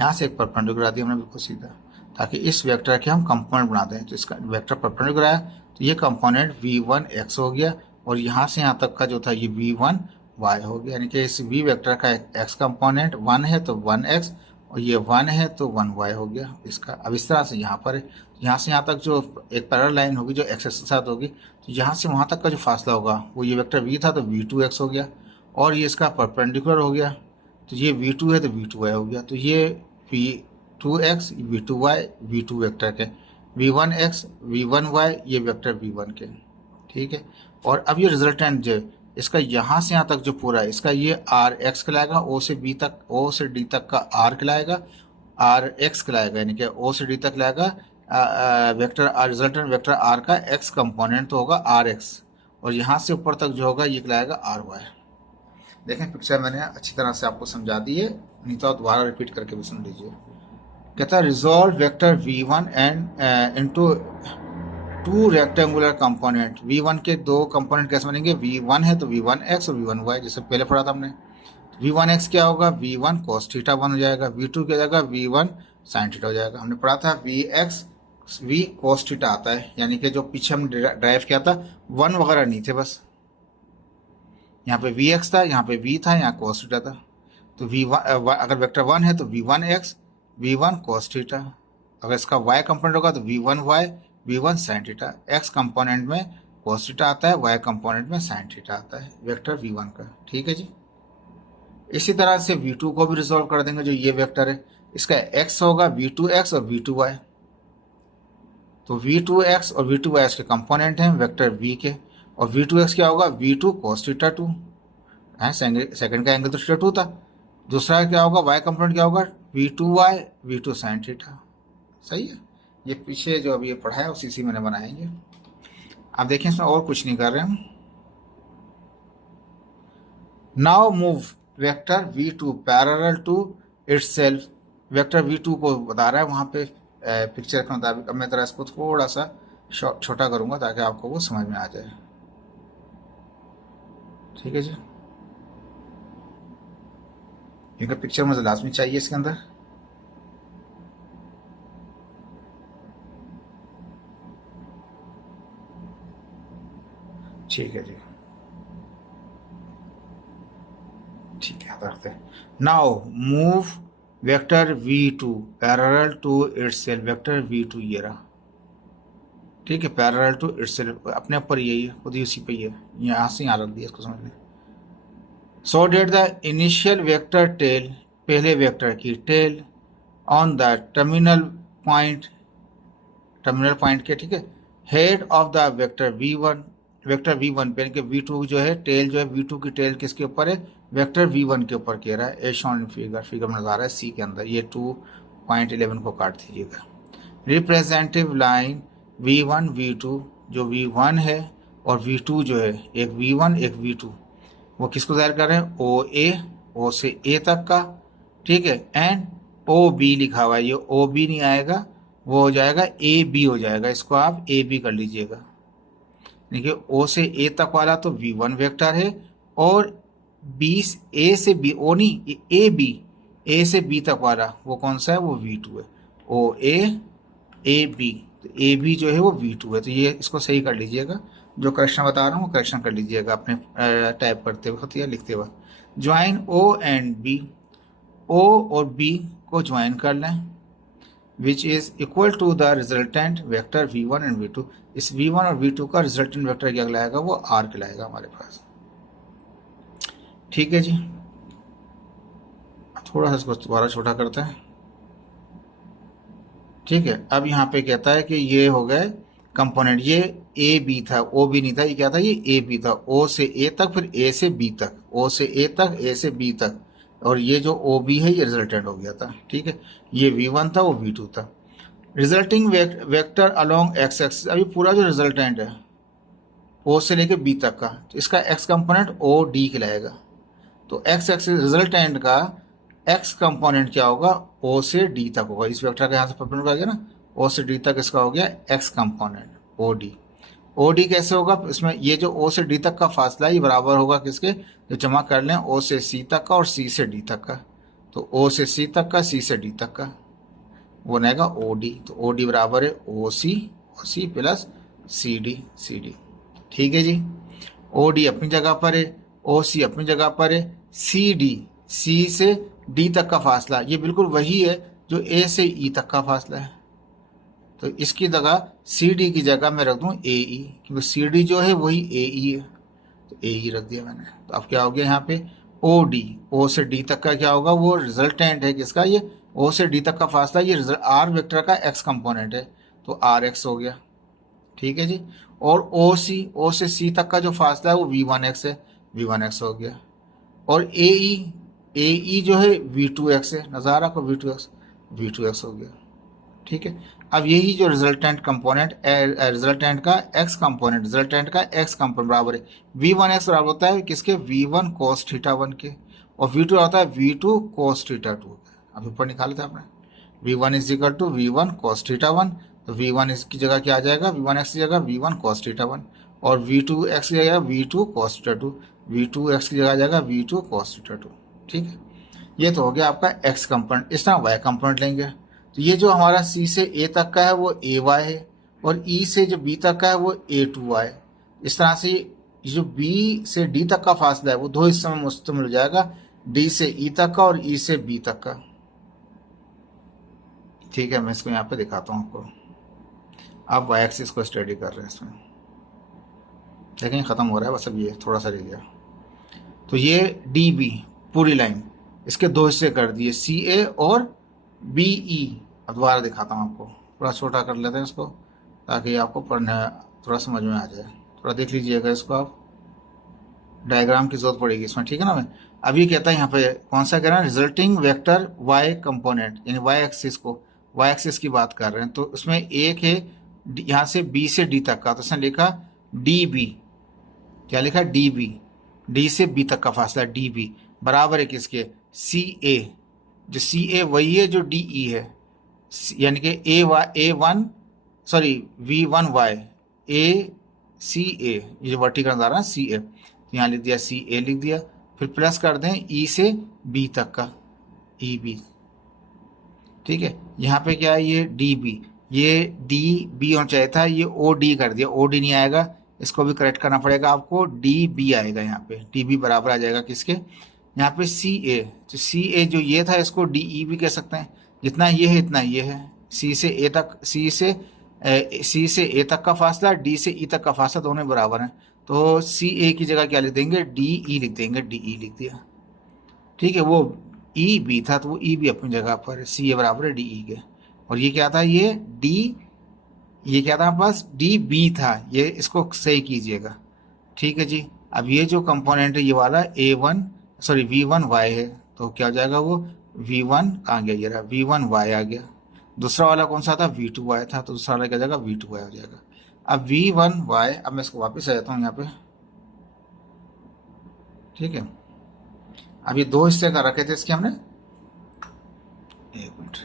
यहाँ से एक परपेंडिकुलर दिया हमने बिल्कुल सीधा, ताकि इस वेक्टर के हम कंपोनेंट बना दें। तो इसका वेक्टर परपेंडिकुलर आया, तो ये कंपोनेंट v1x हो गया, और यहाँ से यहाँ तक का जो था ये v1y हो गया, यानी कि इस v वेक्टर का x कंपोनेंट 1 है तो 1x, और ये 1 है तो 1y हो गया इसका। अब इस तरह से यहाँ पर है, यहाँ से यहाँ तक जो एक पैरेलल लाइन होगी जो एक्स के साथ होगी, तो यहाँ से वहाँ तक का जो फासला होगा वो ये वेक्टर v था तो v2x हो गया, और ये इसका परपेंडिकुलर हो गया, तो ये v2 है तो v2y हो गया। तो ये v2x v2y v2 वेक्टर के, v1x v1y ये वेक्टर v1 के, ठीक है। और अब ये रिजल्टेंट जो इसका यहाँ से यहाँ तक जो पूरा है, इसका ये आर एक्स कहलाएगा, ओ से बी तक, ओ से डी तक का आर कहलाएगा, आर एक्स कहलाएगा, यानी कि ओ से डी तक कहलाएगा vector R, resultant vector R का एक्स कंपोनेंट तो होगा आर एक्स, और यहाँ से ऊपर तक जो होगा ये कहलाएगा आर वाई। देखें पिक्चर मैंने अच्छी तरह से आपको समझा दी है, नहीं तो दोबारा रिपीट करके भी सुन लीजिए। कहता है resolve vector v1 and into 2 rectangular component. v1 के 2 कंपोनेंट कैसे बनेंगे, v1 है तो v1x और v1y, जैसे पहले पढ़ा था हमने। v1x क्या होगा, v1 cos θ1 हो जाएगा, v2 क्या जाएगा, v1 sin θ हो जाएगा। हमने पढ़ा था vx v cos θ आता है, यानी कि जो पीछे हम ड्राइव किया था 1 वगैरह नहीं थे, बस यहाँ पे vx था, यहाँ पे v था, यहाँ cos θ था। तो v1 अगर वेक्टर 1 है तो v1x v1 cos θ, अगर इसका y कंपोनेंट होगा तो v1y v1 sin θ। x component में cos θ आता है, y कंपोनेंट में sin θ आता है वेक्टर v1 का, ठीक है जी। इसी तरह से v2 को भी रिजॉल्व कर देंगे, जो ये वेक्टर है इसका x होगा v2x और v2y। तो v2x और v2y के कंपोनेंट हैं वेक्टर v के, और v2x क्या होगा v2 cos थीटा 2 है, सेकंड का एंगल तो थीटा 2 था। दूसरा क्या होगा y कंपोनेंट क्या होगा v2y v2 sin थीटा। सही है, ये पीछे जो अभी ये पढ़ा है उसी से मैंने बनाएंगे। अब देखें इसमें और कुछ नहीं कर रहे हम। Now move vector v2 parallel to itself. Vector v2 को बता रहा है वहाँ पे पिक्चर के मुताबिक। अब मैं तरह इसको थोड़ा सा छोटा करूँगा ताकि आपको वो समझ में आ जाए। ठीक है जी, क्योंकि पिक्चर मुझे लाजमी चाहिए इसके अंदर। ठीक है जी, ठीक है रखते हैं। Now move vector v2 parallel to itself. Vector v2 ये रहा, ठीक है, पैरेलल टू इटसेल्फ अपने ऊपर यही है, खुद ही उसी पे ही है, यहाँ से यहाँ रख दिया इसको समझ लें। So that the initial vector tail, पहले वेक्टर की tail on the terminal point, terminal point के, ठीक है, head of the vector v1। Vector v1 पे v2 जो है टेल जो है v2 की टेल किसके ऊपर है वेक्टर v1 के ऊपर कह रहा है। ए शॉन फिगर में नजर आ रहा है सी के अंदर। ये 2.11 को काट दीजिएगा। रिप्रेजेंटेटिव लाइन v1 v2, जो v1 है और v2 जो है एक v1 एक v2, वो किसको जाहिर कर रहे हैं ओ ए, ओ से ए तक का, ठीक है, एंड ओ बी लिखा हुआ है। ये ओ बी नहीं आएगा, वो हो जाएगा ए बी हो जाएगा। इसको आप ए बी कर लीजिएगा। देखिए ओ से ए तक वाला तो v1 वेक्टर है, और बी ए से बी, ओ नहीं ए बी, ए से बी तक वाला वो कौन सा है वो v2 है। ओ ए बी, तो ए बी जो है वो v2 है। तो ये इसको सही कर लीजिएगा, जो करेक्शन बता रहा हूँ वो करेक्शन कर लीजिएगा अपने टाइप करते वक्त या लिखते वक्त। Join O and B, O और बी को ज्वाइन कर लें, which is equal to the resultant vector v1 and v2। इस v1 और v2 का रिजल्टेंट वेक्टर क्या कहलाएगा वो r कहलाएगा हमारे पास। ठीक है जी, थोड़ा सा इसको दोबारा छोटा करते हैं। ठीक है, अब यहाँ पे कहता है कि ये हो गए कंपोनेंट, ये ए बी था, ओ बी नहीं था, ये क्या था ये ए बी था। ओ से ए तक, फिर ए से बी तक, ओ से ए तक, ए से बी तक, और ये जो ओ बी है ये रिजल्टेंट हो गया था। ठीक है, ये v1 था वो v2 था। Resulting vector along x axis, अभी पूरा जो रिजल्टेंट है ओ से लेके बी तक का, तो इसका एक्स कंपोनेंट ओ डी कहलाएगा। तो एक्स एक्सिस रिजल्टेंट का एक्स कंपोनेंट क्या होगा ओ से डी तक होगा। इस वेक्टर का यहाँ से परपेंडिकुलर गया ना, ओ से डी तक इसका हो गया X component O D. O D कैसे होगा, इसमें ये जो ओ से डी तक का फासला है ये बराबर होगा किसके, जो जमा कर लें ओ से सी तक का और सी से डी तक का। तो ओ से सी तक का, सी से डी तक का, वो रहेगा ओ डी। तो ओ डी बराबर है ओ सी प्लस सी डी। ठीक है जी, ओ डी अपनी जगह पर है, ओ सी अपनी जगह पर है, सी डी, सी से डी तक का फासला ये बिल्कुल वही है जो ए से ई तक का फासला है। तो इसकी जगह सी डी की जगह मैं रख दूं ए ई, क्योंकि सी डी जो है वही ए ई है, तो ए ई रख दिया मैंने। तो अब क्या हो गया यहाँ पे ओ डी, ओ से डी तक का क्या होगा वो रिजल्टेंट है किसका, ये ओ से डी तक का फासला, ये आर वेक्टर का एक्स कंपोनेंट है, तो आर एक्स हो गया। ठीक है जी, और ओ से सी तक का जो फासला है वो v1x है, v1x हो गया। और ए ई जो है v2x है, नज़ारा को v2x हो गया। ठीक है, अब यही जो रिजल्टेंट कंपोनेंट, रिजल्टेंट का एक्स कंपोनेंट बराबर है v1x बराबर होता है किसके v1 cos थीटा 1 के, और v2 होता है v2 cos थीटा 2 के। अब ऊपर निकाले थे आपने v1 is equal to v1 cos theta 1, तो v1 इसकी जगह क्या आ जाएगा v1x की जगह v1 cos थीटा 1, और v2x की जगह v2 cos थीटा 2, v2x की जगह आ जाएगा v2 cos थीटा 2। ठीक है, ये तो हो गया आपका x कंपोनेंट। इस तरह y कंपोनेंट लेंगे, तो ये जो हमारा c से a तक का है वो ay है, और e से जो b तक का है वो a2y। इस तरह से जो b से d तक का फासला है वो दो हिस्सों में मुश्तमिल हो जाएगा, d से e तक का और e से b तक का। ठीक है, मैं इसको यहाँ पे दिखाता हूँ आपको। आप वाई एक्सिस को स्टडी कर रहे हैं, इसमें देखें ख़त्म हो रहा है बस, अब ये थोड़ा सा रह गया। तो ये डी बी पूरी लाइन, इसके दो हिस्से कर दिए, सी ए और बी ई। अब दोबारा दिखाता हूँ आपको, थोड़ा छोटा कर लेते हैं इसको ताकि आपको पढ़ने थोड़ा समझ में आ जाए। थोड़ा देख लीजिएगा इसको, आप डायग्राम की जरूरत पड़ेगी इसमें, ठीक है ना। मैं अब ये कहता है यहाँ पे कौन सा कह रहा है, रिजल्टिंग वेक्टर वाई कंपोनेंट, यानी वाई एक्सिस को, वाई एक्सिस की बात कर रहे हैं। तो उसमें एक है यहाँ से बी से डी तक का, तो उसने लिखा डी बी, क्या लिखा, डी बी, डी से बी तक का फासला डी बी बराबर है किसके, सी ए। जो सी ए वही है जो डी ई है, यानी कि A one, sorry V one Y, A C A, ये जो वर्टिकल आ रहा है सी ए, यहाँ लिख दिया सी ए लिख दिया, फिर प्लस कर दें ई से बी तक का, ई बी, ठीक है। यहाँ पे क्या है, ये डी बी, ये डी बी होना चाहिए था, ये ओ डी कर दिया, ओ डी नहीं आएगा, इसको भी करेक्ट करना पड़ेगा आपको, डी बी आएगा यहाँ पे, डी बी बराबर आ जाएगा किसके, यहाँ पे सी ए। तो सी ए जो ये था इसको डी ई भी कह सकते हैं, जितना ये है इतना ये है, सी से ए तक, सी से ए तक का फासला, डी से ई तक का फासला दोनों बराबर हैं, तो सी ए की जगह क्या लिख देंगे, डी ई लिख देंगे, डी ई लिख दिया, ठीक है। वो ई बी था तो वो ई बी अपनी जगह पर, सी ए बराबर है डी ई के। और ये क्या था, ये डी, ये क्या था पास, डी बी था, ये इसको सही कीजिएगा, ठीक है जी। अब ये जो कंपोनेंट है ये वाला A one, sorry V one Y है, तो क्या हो जाएगा वो वी वन, कहाँ गया, ये रहा वी वन वाई आ गया। दूसरा वाला कौन सा था, वी टू वाई था, तो दूसरा वाला क्या जाएगा, वी टू वाई हो जाएगा। अब वी वन वाई, अब मैं इसको वापस आ जाता हूँ यहाँ पे, ठीक है। अब ये दो हिस्से कर रखे थे इसके हमने, एक मिनट,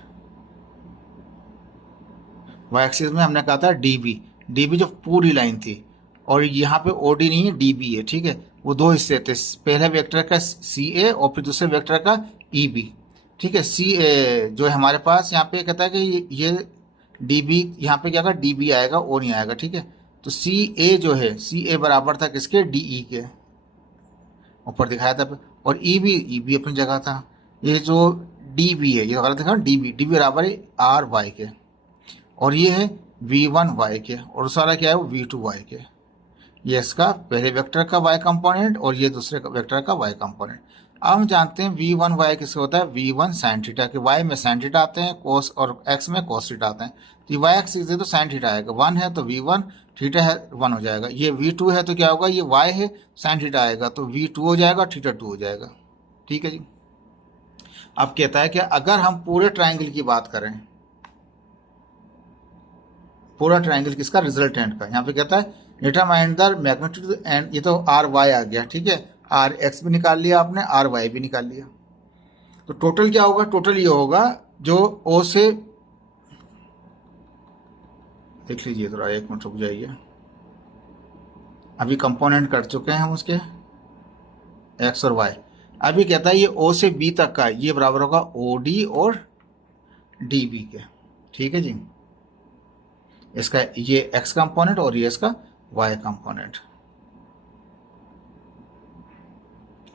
वाई एक्सिस में हमने कहा था डीबी, डीबी जो पूरी लाइन थी, और यहाँ पे ओडी नहीं है, डीबी है, ठीक है। वो दो हिस्से थे, पहले वेक्टर का सी ए और फिर दूसरे वेक्टर का ई बी, ठीक है। सी ए जो है हमारे पास यहाँ पे कहता है कि ये डी बी, यहाँ पे क्या होगा, डी बी आएगा, ओ नहीं आएगा, ठीक है। तो सी ए जो है, सी ए बराबर था किसके, डी ई के, ऊपर दिखाया था, और ई बी अपनी जगह था। ये जो डी बी है, ये गलत दिखा, डी बी बराबर है आर वाई के, और ये है वी वन वाई के, और दूसरा वाला क्या है, वो वी टू वाई के। ये इसका पहले वेक्टर का y कंपोनेंट और ये दूसरे वेक्टर का y कंपोनेंट। अब हम जानते हैं v वन y किससे होता है, v वन साइन थीटा के, y में साइन थीटा आते हैं, कोस, और x में कोस थीटा आते हैं। तो ये y एक्सिस है तो साइन थीटा आएगा, 1 है तो v वन, थीटा है 1 हो जाएगा। ये v2 है तो क्या होगा, ये y है, साइन थीटा आएगा तो v2 हो जाएगा, थीटा 2 हो जाएगा, ठीक है जी। अब कहता है कि अगर हम पूरे ट्राइंगल की बात करें, पूरा ट्राइंगल किसका, रिजल्टेंट का, यहाँ पे कहता है डिटरमाइन द मैग्नीट्यूड एंड, ये तो आर वाई आ गया, ठीक है, आर एक्स भी निकाल लिया आपने, आर वाई भी निकाल लिया। तो टोटल क्या होगा, टोटल ये होगा जो ओ से, देख लीजिए थोड़ा, एक मिनट रुक जाइए, अभी कंपोनेंट कर चुके हैं हम उसके एक्स और वाई। अभी कहता है ये ओ से बी तक का, ये बराबर होगा ओ डी और डी बी के, ठीक है जी। इसका ये एक्स कंपोनेंट और ये इसका वाई कंपोनेंट।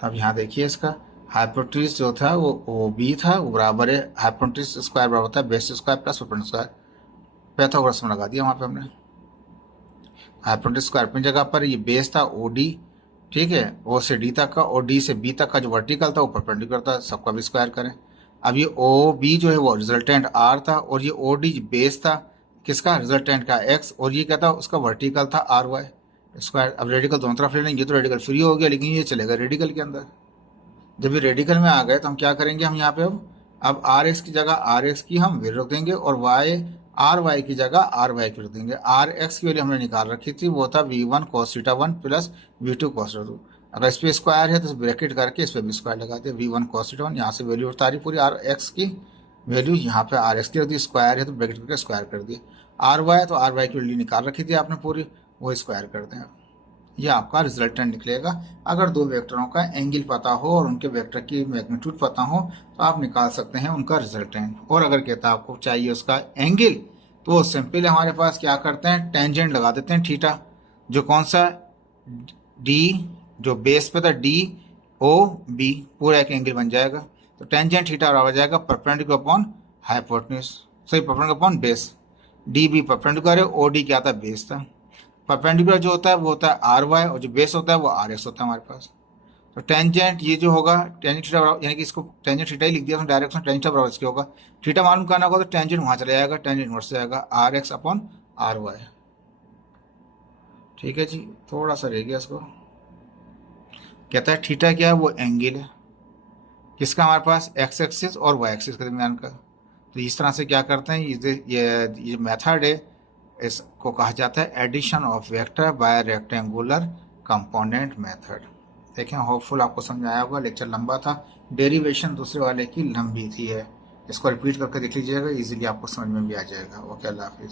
अब यहाँ देखिए इसका हाइपोटेन्यूज जो था वो ओ बी था, वो बराबर है हाइपोटेन्यूज स्क्वायर बराबर होता है base square plus perpendicular square, Pythagoras में लगा दिया वहाँ पे हमने। हाइपोटेन्यूज स्क्वायर अपनी जगह पर, ये बेस था ओ डी, ठीक है, ओ से डी तक का, और डी से बी तक का जो वर्टिकल था वो परपेंडिकुलर था, सबका भी स्क्वायर करें। अब ये ओ बी जो है वो रिजल्टेंट आर था, और ये ओ डी बेस था किसका, रिजल्टेंट का एक्स, और ये क्या था, उसका वर्टिकल था आर वाई स्क्वायर। अब रेडिकल दोनों तरफ ले लेंगे, ये तो रेडिकल फ्री हो गया, लेकिन ये चलेगा रेडिकल के अंदर। जब ये रेडिकल में आ गए तो हम क्या करेंगे, हम यहाँ पे अब आर एक्स की जगह आर एक्स की हम वैल्यू रख देंगे, और वाई आर वाई की जगह आर वाई की रख देंगे। आर एक्स की वैल्यू हमने निकाल रखी थी, वो था V one cos theta 1 plus V two cos theta 2। अगर इस पे स्क्वायर है तो ब्रैकेट करके इस पे भी स्क्वायर लगा दिया, वी वन कॉस थीटा 1, यहाँ से वैल्यू उतारी पूरी आर एक्स की वैल्यू, यहाँ पे आर एक्स की रख दी, स्क्वायर है तो ब्रैकेट करके स्क्वायर कर दिया। आर वाई तो आर वाई की वैल्यू निकाल रखी थी आपने पूरी, वो स्क्वायर कर दें, ये आपका रिजल्टेंट निकलेगा। अगर दो वेक्टरों का एंगल पता हो और उनके वेक्टर की मैग्नीट्यूड पता हो तो आप निकाल सकते हैं उनका रिजल्टेंट। और अगर कहता है आपको चाहिए उसका एंगल, तो सिंपल हमारे पास क्या करते हैं, टेंजेंट लगा देते हैं थीटा, जो कौन सा, डी जो बेस पे था, डी ओ बी, पूरा एक एंगल बन जाएगा। तो टेंजेंट थीटा बराबर हो जाएगा perpendicular upon hypotenuse, sorry perpendicular upon base. D B perpendicular है, ओ डी क्या था, बेस था। परपेंडिकुलर जो होता है वो होता है आर वाई, और जो बेस होता है वो आर एक्स होता है हमारे पास। तो टेंजेंट ये जो होगा टेंजेंट थीटा बराबर, यानी कि इसको टेंजेंट थीटा ही लिख दिया तो डायरेक्शन टेंजेंट बराबर इसके होगा। थीटा मालूम करना होगा तो टेंजेंट वहां चला जाएगा, टेंजेंट इनवर्स जाएगा R X upon R Y. ठीक है जी, थोड़ा सा रह गया इसको। कहता है थीटा क्या है, वो एंगल है किसका, हमारे पास एक्स एक्सिस और वाई एक्सिस के दरमियान का। तो इस तरह से क्या करते हैं, ये मेथड है, इसको कहा जाता है addition of vector by rectangular component method. देखें, होपफुल आपको समझ आया होगा। लेक्चर लंबा था, डेरिवेशन दूसरे वाले की लंबी थी है। इसको रिपीट करके देख लीजिएगा, इजीली आपको समझ में भी आ जाएगा। ओके, अल्लाह हाफिज़।